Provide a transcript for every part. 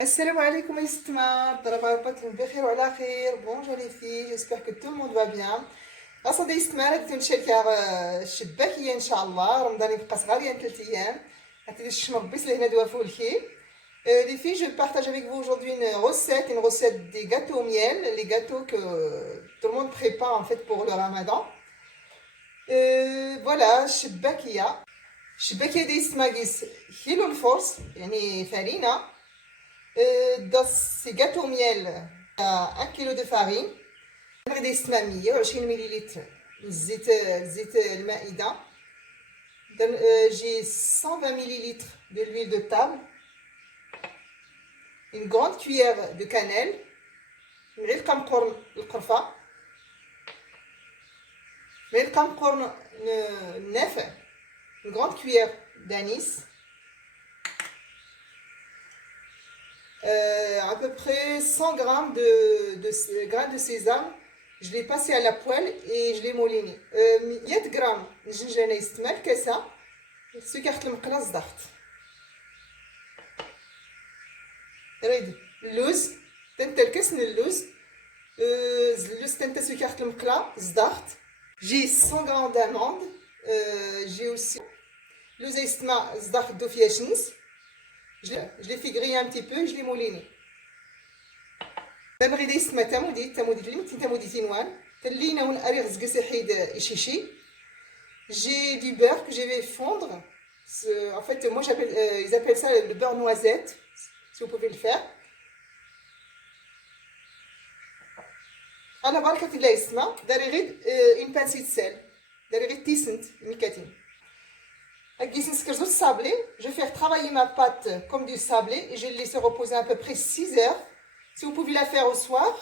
Assalamu alaikum istima, طلباتكم بخير وعلى خير. Bonjour les filles, j'espère que tout le monde va bien. أصلا istima غادي نشاركها الشباكية إن شاء الله. رمضان يبقى صغاريا 3 أيام. هاتي الشمر بس لهنا دوا فولكي. Les filles, je partage avec vous aujourd'hui une recette des gâteaux au miel, les gâteaux que tout le monde prépare en fait pour le Ramadan. Voilà, الشباكية. الشباكية دي اسمها كيلو الفرص يعني farine. Dans ces gâteaux au miel, 1 kg de farine, 120 ml زيت المائدة, j'ai 120 ml de l'huile de table, une grande cuillère de cannelle, معلقة مقرن القرفة, معلقة مقرن النافع, une grande cuillère d'anis, à peu près 100 grammes de grains de sésame. Je l'ai passé à la poêle et je l'ai mouliné. 100 grammes الجنجة أنا يستعمل كاسة سكر المقلاة صدقت. ريد اللوز تنتا الكاس من اللوز. اللوز تنتا سكر المقلاة صدقت. J'ai 100 grammes d'amandes. J'ai aussi اللوز يستعمل صدقت دو فيها شنس. Je l'ai fait griller un petit peu, je l'ai mouliné. دابا غير يسمى تموديت اللي تموديت نوان تلينا ونقري غزكس حيد إشيشي. J'ai du beurre que je vais fondre. En fait, moi ils appellent ça le beurre noisette, si vous pouvez le faire. على بركة الله يسمى داري غير une pincée de sel. داري غير تيسنت ميكاتين. Je vais faire travailler ma pâte comme du sablé et je vais le laisser reposer à peu près 6 heures. Si vous pouvez la faire au soir,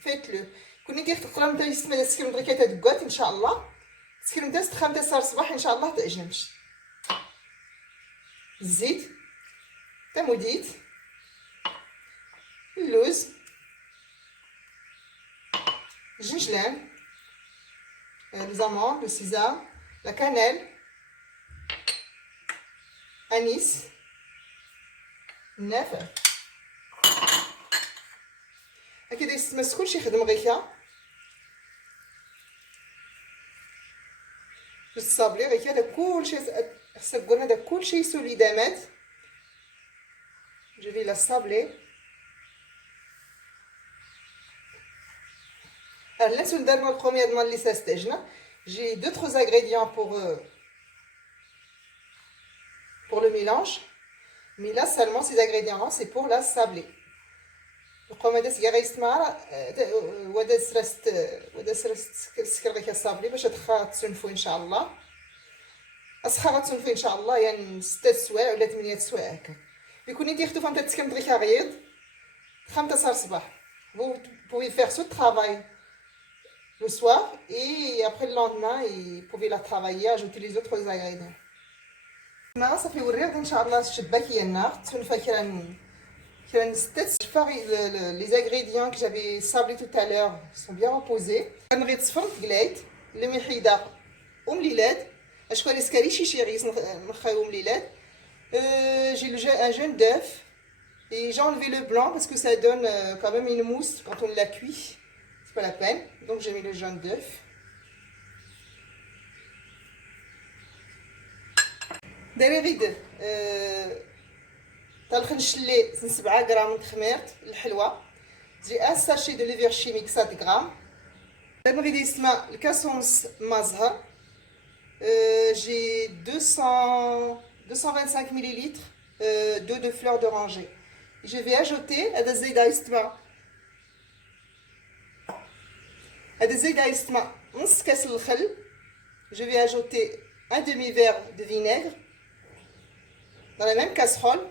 faites-le. كوني كتقرا نتا يسمى السكر دركا تدكات ان شاء الله. السكر نتا تخمت صار الصباح ان شاء الله تعجنش. الزيت تموديت اللوز الجنجلان les amandes, le sésame, la cannelle, anis, النافع. هكذا يستمس كلشي يخدم غيكا بالصابلي غيكا هذا كلشي خصك قلنا هذا كلشي سوليدامات. Je vais la sabler. Là sur le dernier premier de la liste, j'ai d'autres ingrédients pour le mélange, mais là seulement ces ingrédients c'est pour la sabler. القومة دا سكر يستمر ودا سرست السكر غير صابلي باش تنفو ان شاء الله. اصخا غتنفو ان شاء الله يعني 6 سوايع ولا 8 سوايع هكا. يكون تيختو فانت تسكن دريكا غيض 5 صار الصباح. Vous pouvez faire ce travail le soir et après le lendemain vous pouvez la travailler, ajouter les autres ingrédients. Maintenant ça fait ouvrir ان شاء الله الشباكية النار تنفى les ingrédients que j'avais sablés tout à l'heure sont bien reposés. غنغي تصفر قلايت اللي محيده ومليلات اشكون اسكاري شي شيريس نخايو مليلات. J'ai un jaune d'œuf et j'ai enlevé le blanc parce que ça donne quand même une mousse quand on l'a cuit. C'est pas la peine. Donc j'ai mis le jaune d'œuf. دايره غيد طلخ نشلي 7 غرام د خميرت الحلوه. جي ان ساشي دو ليفير شيميك 100 غرام. دابا غادي يسمى الكاسونس مازهر. J'ai 225 ml d'eau de fleur d'oranger. Je vais ajouter هذا الزيت يسمى نص كاس الخل. Je vais ajouter un demi-verre de vinaigre dans la même casserole.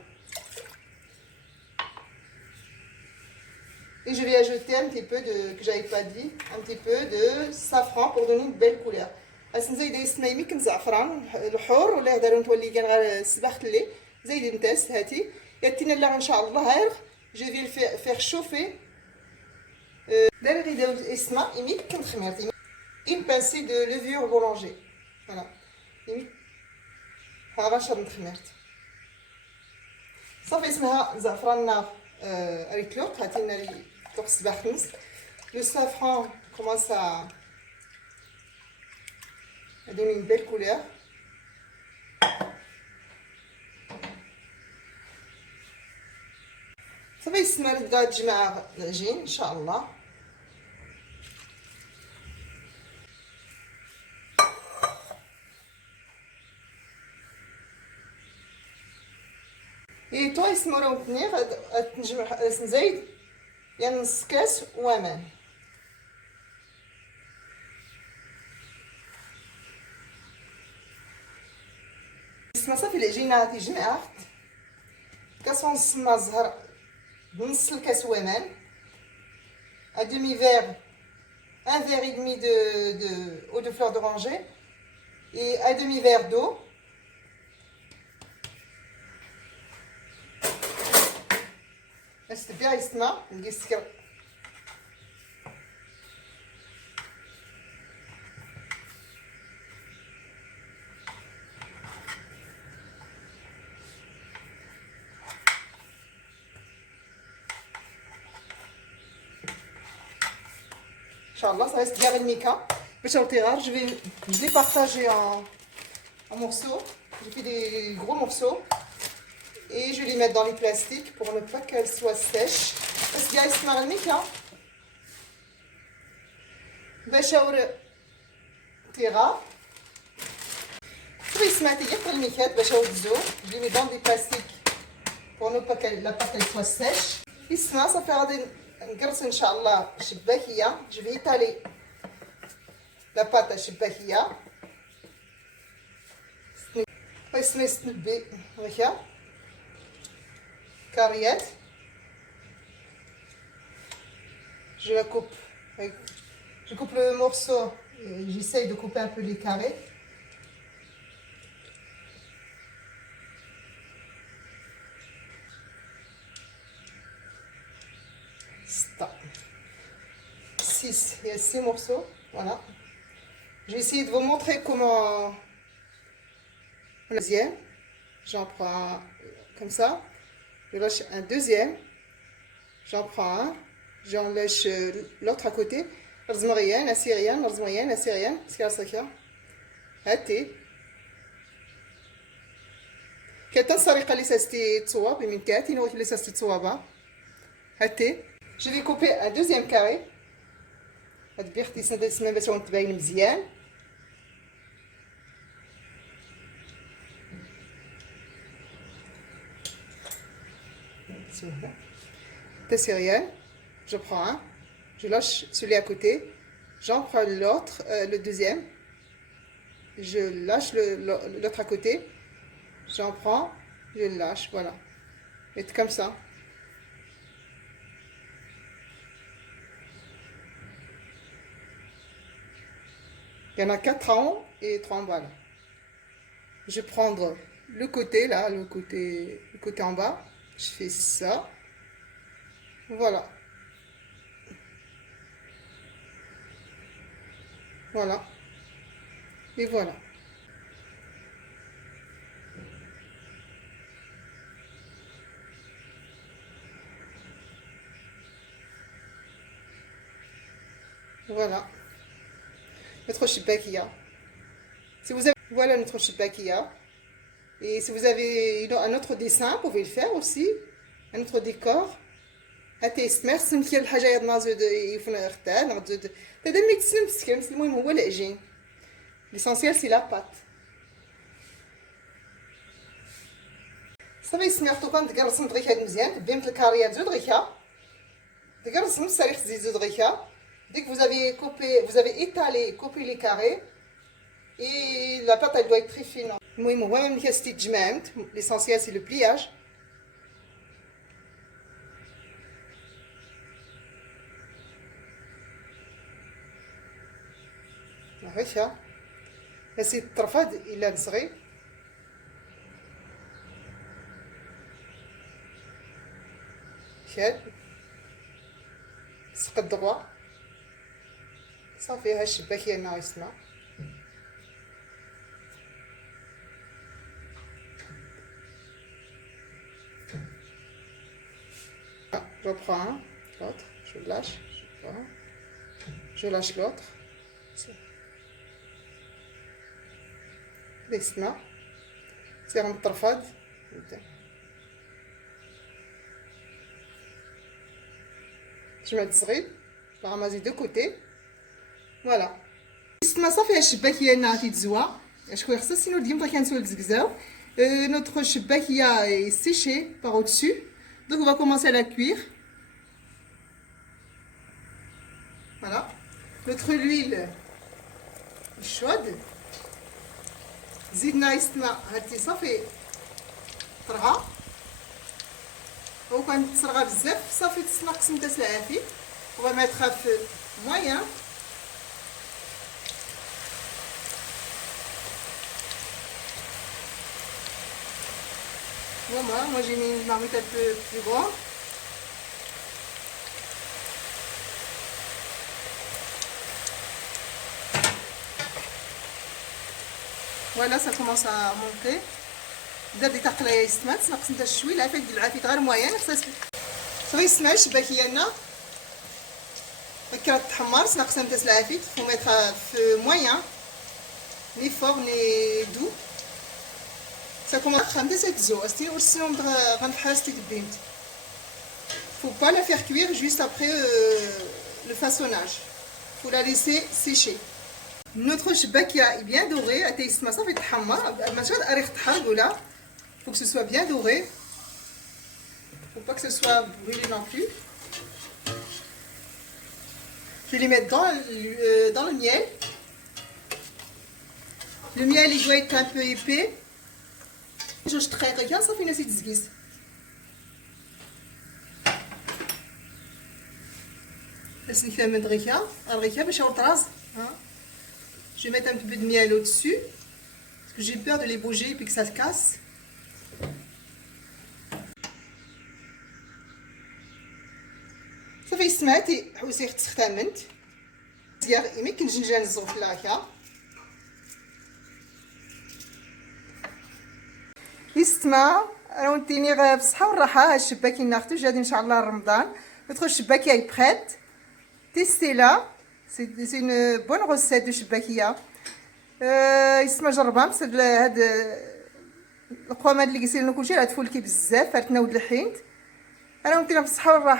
Et je vais ajouter un petit peu que j'avais pas dit, un petit peu de safran pour donner une belle couleur. نزيد يسمى يمكن زعفران الحور ولا دارو نتولي كان غير سباخت لي زيد نتاس هاتي ياتينا لا ان شاء الله غير جو في فير شوفي. داري غير يسمى يمكن خميرتي une pincée de levure boulanger. Voilà. ها غنشرب خميرتي. صافي اسمها زعفران ريكلوك. هاتي لنا لي توق الصباح خمس. لو سافران كومونس à donner une belle couleur. صافي يسمى نبدا تجمع العجين ان شاء الله. اي تو يسمى راهو تنيغ تنجمع نزيد يعني نص كاس وامان. يسمى صافي العجينه هاتي جمعات كاس ونص ماء الزهر بنص الكاس وامان. un demi verre, un verre et demi de eau de fleur d'oranger et un demi verre d'eau. C'est bien يسمى نلقي السكر. Inch'Allah, ça reste bien Mika. Je vais les partager en morceaux. J'ai fait des gros morceaux. Et je vais les mettre dans les plastiques pour ne pas qu'elles soient sèches. Parce qu'il y a اسمها الميكا باش تيغا. شوفي سمعتي يقطع الميكات باش هاو je les mets dans des plastiques pour ne pas que la pâte elle soit sèche. يسمع صافي غادي نقرص ان شاء الله شباكيه. je vais étaler la pâte الشباكيه. يسمى يستنبي هكا carriette. Je la coupe. Je coupe le morceau. J'essaye de couper un peu les carrés. Stop. 6. Il y a 6 morceaux. Voilà. Je vais essayer de vous montrer comment. Le deuxième. J'en prends un comme ça. Je lâche un deuxième. J'en prends un. J'en lâche l'autre à côté. رزمغيان اسيريان رزمغيان اسيريان سكاسكا هاتي كاين السرقه اللي ساستي تصواب من كاتين هو اللي ساستي تصوابا هاتي. Je vais couper un deuxième carré. هاد بيختي سنه باش تبين مزيان. Je prends un, je lâche celui à côté, j'en prends l'autre, le deuxième, je lâche l'autre à côté, j'en prends, je lâche, voilà. Et comme ça. Il y en a 4 en haut et 3 en bas. Là. Je vais prendre le côté là, le côté en bas. Je fais ça. Voilà. Voilà. Et voilà. Voilà. Notre shibakia. Si vous avez, voilà notre shibakia. Et si vous avez un autre dessin, vous pouvez le faire aussi. Un autre décor. هاتي يستمر كي الحاجه يضنا زود يفنا اختار نزود هذا ما يتسلمش كامل. المهم هو العجين. ليسونسيال سي لا بات. صافي يسمى طوبان تقرصم دغيا مزيان تبين مثل الكاريات زود دغيا تقرصم سالي تزيد زود دغيا. Dès que vous avez coupé, vous avez étalé, coupé les carrés et la pâte elle doit être très fine. المهم هو ملي كتستي تجمعت ليسونسيال سي لو بلياج. هكا هسي الطرفات الا صغير شاد سقط دغوا صافي ها الشباكيه ناقصنا. Je prends un, l'autre, je lâche, je lâche l'autre. بسمة تصير مطرفد جمعت الصغير غامازي دو كوتي فوالا السما صافي الشباكيه لنا تيتزوا شكون خصها سينو ديما كنسول تزكزاو notre chibakия est séché par au-dessus donc on va commencer à la cuire. Voilà, notre huile est chaude. زيدنا يستنا هادي صافي طرغا وكان تصرغا بزاف صافي تسنقص نتا سلعافي وغا ماتخا في مويان. Moi j'ai mis une marmite un peu plus grande. Voilà, ça commence à monter. بدا تقلى يستمات ناقص نتا شوي العافيه ديال العافيه غير موين خصها صافي يسمع الشباكيه لنا هكا تحمر ناقص نتا العافيه faut mettre في موين ni fort ni doux. Ça commence à خمسة تزو استي ورسنهم غنحاس تبينت. Faut pas la faire cuire juste après le façonnage. Faut la laisser sécher. Notre chibbakia est bien doré. À tes ça fait تحمر. ماشي أريخ تحرق ولا. Faut que ce soit bien doré. Faut pas que ce soit brûlé non plus. Je vais les mettre dans le miel. Le miel il doit être un peu épais. Je traite rien, ça fait une petite zguise. Je vais mettre un peu de miel au-dessus parce que j'ai peur de les bouger et puis que ça se casse. Ça fait سمعت حوسي تختمنت زيار يمكن نجي نزغ في لاكا يستمع راونتيني غير بصحة والراحة. الشباكي ناخدو جادي ان شاء الله رمضان. Notre chibbakia est prête. Testez-la. C'est une bonne recette de chibbakia. يسمى جربها بس هاد القوامات اللي قيسين لنا كلشي راه تفولكي بزاف راه تناود الحين. راونتيني بصحة والراحة.